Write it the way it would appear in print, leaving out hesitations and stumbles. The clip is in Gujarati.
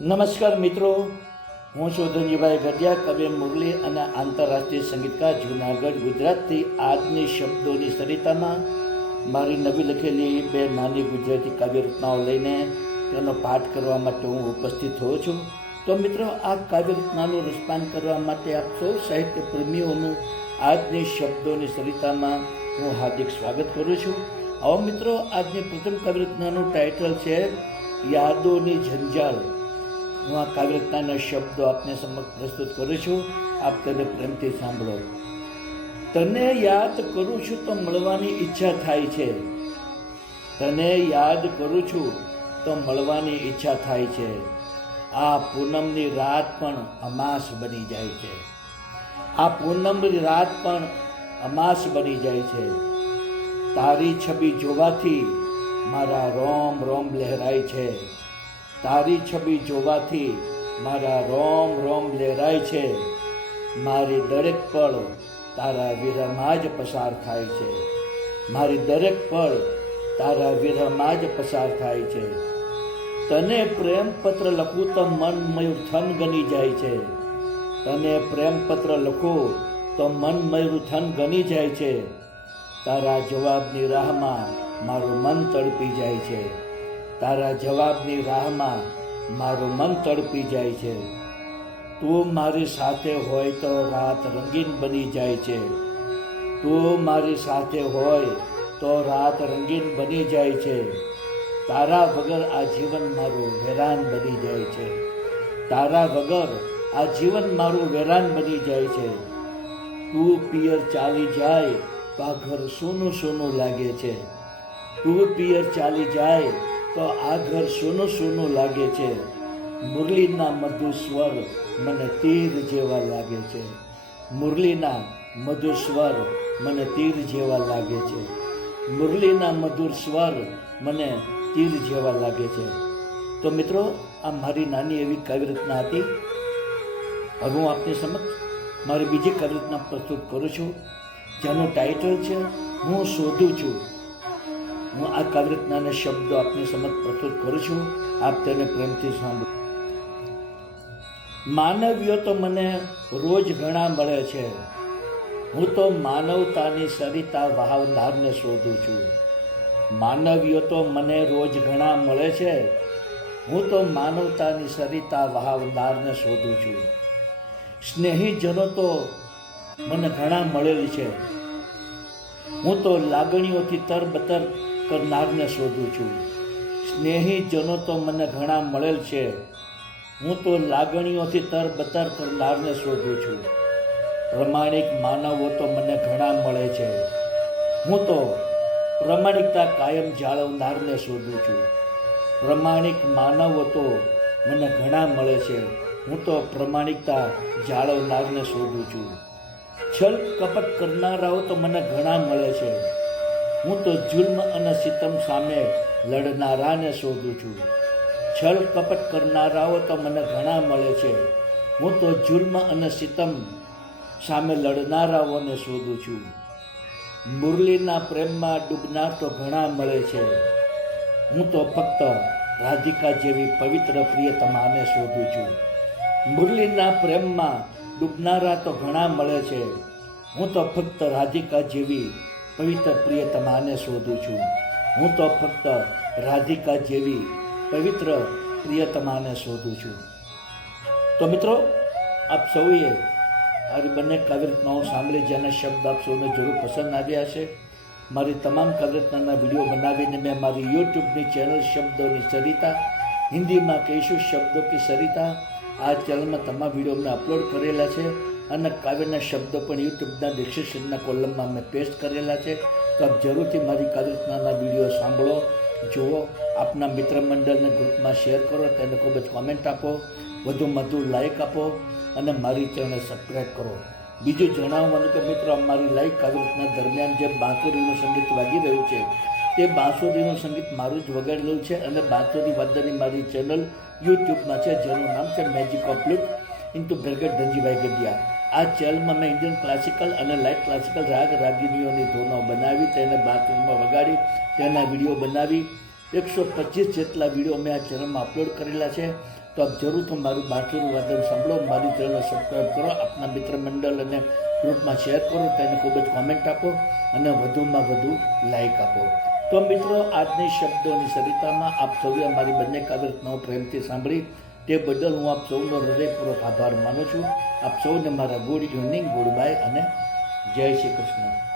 નમસ્કાર મિત્રો, હું છું ધનજીભાઈ ગઢિયા, કવિ મુરલી અને આંતરરાષ્ટ્રીય સંગીતકાર જૂનાગઢ ગુજરાતથી. આજની શબ્દોની સરિતામાં મારી નવી લખેલી બે નાની ગુજરાતી કાવ્ય રચનાઓ લઈને તેનો પાઠ કરવા માટે હું ઉપસ્થિત થયો છું. તો મિત્રો, આ કાવ્ય રચનાનું રસપાન કરવા માટે આપ સૌ સાહિત્ય પ્રેમીઓનું આજની શબ્દોની સરિતામાં હું હાર્દિક સ્વાગત કરું છું. આવો મિત્રો, આજની પ્રથમ કાવ્ય રચનાનું ટાઇટલ છે યાદોની જંજાળ. હું આ કાવ્ય રચનાના શબ્દો આપને સમક્ષ પ્રસ્તુત કરું છું. આપ તેને પ્રેમથી સાંભળો. તને યાદ કરું છું તો મળવાની ઈચ્છા થાય છે. તને યાદ કરું છું તો મળવાની ઈચ્છા થાય છે. આ પૂનમની રાત પણ અમાસ બની જાય છે. આ પૂનમની રાત પણ અમાસ બની જાય છે. તારી છબી જોવાથી મારા રોમ રોમ લહેરાય છે. તારી છબી જોવાથી મારા રોમ રોમ લહેરાય છે. મારી દરેક પળ તારા વિરહમાં જ પસાર થાય છે. મારી દરેક પળ તારા વિરહમાં જ પસાર થાય છે. તને પ્રેમ પત્ર લખું તો મન મયુર થન ગની જાય છે. તને પ્રેમ પત્ર લખું તો મન મયુર થન ગની જાય છે. તારા જવાબની રાહમાં મારું મન તડપી જાય છે. તારા જવાબની રાહમાં મારું મન તડપી જાય છે. તું મારી સાથે હોય તો રાત રંગીન બની જાય છે. તું મારી સાથે હોય તો રાત રંગીન બની જાય છે. તારા વગર આ જીવન મારું વેરાન બની જાય છે. તારા વગર આ જીવન મારું વેરાન બની જાય છે. તું પિયર ચાલી જાય તો આ ઘર સૂનું સૂનું લાગે છે. તું પિયર ચાલી જાય તો આ ઘર સૂનું સૂનું લાગે છે. મુરલીના મધુર સ્વર મને તીર જેવા લાગે છે. મુરલીના મધુર સ્વર મને તીર જેવા લાગે છે. મુરલીના મધુર સ્વર મને તીર જેવા લાગે છે. તો મિત્રો, આ મારી નાની એવી કાવ્ય રચના હતી. હવે હું આપની સમક્ષ મારી બીજી કાવ્ય રચના પ્રસ્તુત કરું છું, જેનું ટાઇટલ છે હું શોધું છું. હું આ કાવ્ય રચનાના શબ્દો આપની સમક્ષ પ્રસ્તુત કરું છું. આપ તેને પ્રેમથી સાંભળો. માનવીઓ તો મને રોજ ઘણા મળે છે. હું તો માનવતાની સરિતા વહાવનારને શોધું છું. માનવીઓ તો મને રોજ ઘણા મળે છે. હું તો માનવતાની સરિતા વહાવનારને શોધું છું. સ્નેહીજનો તો મને ઘણા મળેલ છે. હું તો લાગણીઓથી તરબતર કરનારને શોધું છું. સ્નેહીજનો તો મને ઘણા મળેલ છે. હું તો લાગણીઓથી તરબતર કરનારને શોધું છું. પ્રમાણિક માનવો તો મને ઘણા મળે છે. હું તો પ્રમાણિકતા કાયમ જાળવનારને શોધું છું. પ્રમાણિક માનવો તો મને ઘણા મળે છે. હું તો પ્રમાણિકતા જાળવનારને શોધું છું. છલ કપટ કરનારાઓ તો મને ઘણા મળે છે. હું તો જુલ્મ અને સિતમ સામે લડનારાને શોધું છું. છલ કપટ કરનારાઓ તો મને ઘણા મળે છે. હું તો જુલ્મ અને સિતમ સામે લડનારાઓને શોધું છું. મુરલીના પ્રેમમાં ડૂબનાર તો ઘણા મળે છે. હું તો ફક્ત રાધિકા જેવી પવિત્ર પ્રિયતમાને શોધું છું. મુરલીના પ્રેમમાં ડૂબનારા તો ઘણા મળે છે. હું તો ફક્ત રાધિકા જેવી પવિત્ર પ્રિયતમાને શોધું છું. હું તો ફક્ત રાધિકા જેવી પવિત્ર પ્રિયતમાને શોધું છું. તો મિત્રો, આપ સૌએ આ બંને કાવ્ય રચનાઓ સાંભળી, જેના શબ્દ આપ સૌને જરૂર પસંદ આવ્યા હશે. મારી તમામ કાવ્ય રચનાના વિડીયો બનાવીને મેં મારી યુટ્યુબની ચેનલ શબ્દોની સરિતા, હિન્દીમાં કહીશું શબ્દો કી સરિતા, આ ચેનલમાં તમામ વિડીયો મેં અપલોડ કરેલા છે. અને કાવ્યના શબ્દો પણ યુટ્યુબના ડિસ્ક્રિપ્શનના કોલમમાં મેં પેસ્ટ કરેલા છે. તો આપ જરૂરથી મારી કાવ્ય રચનાના વિડીયો સાંભળો, જુઓ, આપના મિત્ર મંડળને ગ્રુપમાં શેર કરો, તેને ખૂબ જ કોમેન્ટ આપો, વધુમાં વધુ લાઇક આપો અને મારી ચેનલ સબસ્ક્રાઈબ કરો. બીજું જણાવવાનું કે મિત્રો, અમારી લાઈવ કાવ્ય રચના દરમિયાન જે બાંસુરીનું સંગીત વાગી રહ્યું છે, તે બાંસુરીનું સંગીત મારું જ વગાડેલું છે. અને બાંસુરી વાદનની મારી ચેનલ યુટ્યુબમાં છે, જેનું નામ છે magic of look into bracket Dhanjibhai Gadhiya. આ ચેનલમાં મેં ઇન્ડિયન ક્લાસિકલ અને લાઇટ ક્લાસિકલ રાગ રાગીનીઓની ધૂનો બનાવી, તેને બાંસુરીમાં વગાડી, તેના વિડીયો બનાવી 125 જેટલા વિડીયો મેં આ ચેનલમાં અપલોડ કરેલા છે. તો આપ જરૂરથી મારું બાંસુરી વાદન સાંભળો, મારી ચેનલ સબસ્ક્રાઈબ કરો, આપના મિત્ર મંડળ અને ગ્રુપમાં શેર કરો, તેને ખૂબ જ કોમેન્ટ આપો અને વધુમાં વધુ લાઈક આપો. તો મિત્રો, આજની શબ્દોની સરિતામાં આપ સૌએ અમારી બંને કાવ્યરચનાઓ પ્રેમથી સાંભળી તે બદલ હું આપ સૌનો હૃદયપૂર્વક આભાર માનું છું. આપ સૌને મારા ગુડ ઇવનિંગ, ગુડ બાય અને જય શ્રી કૃષ્ણ.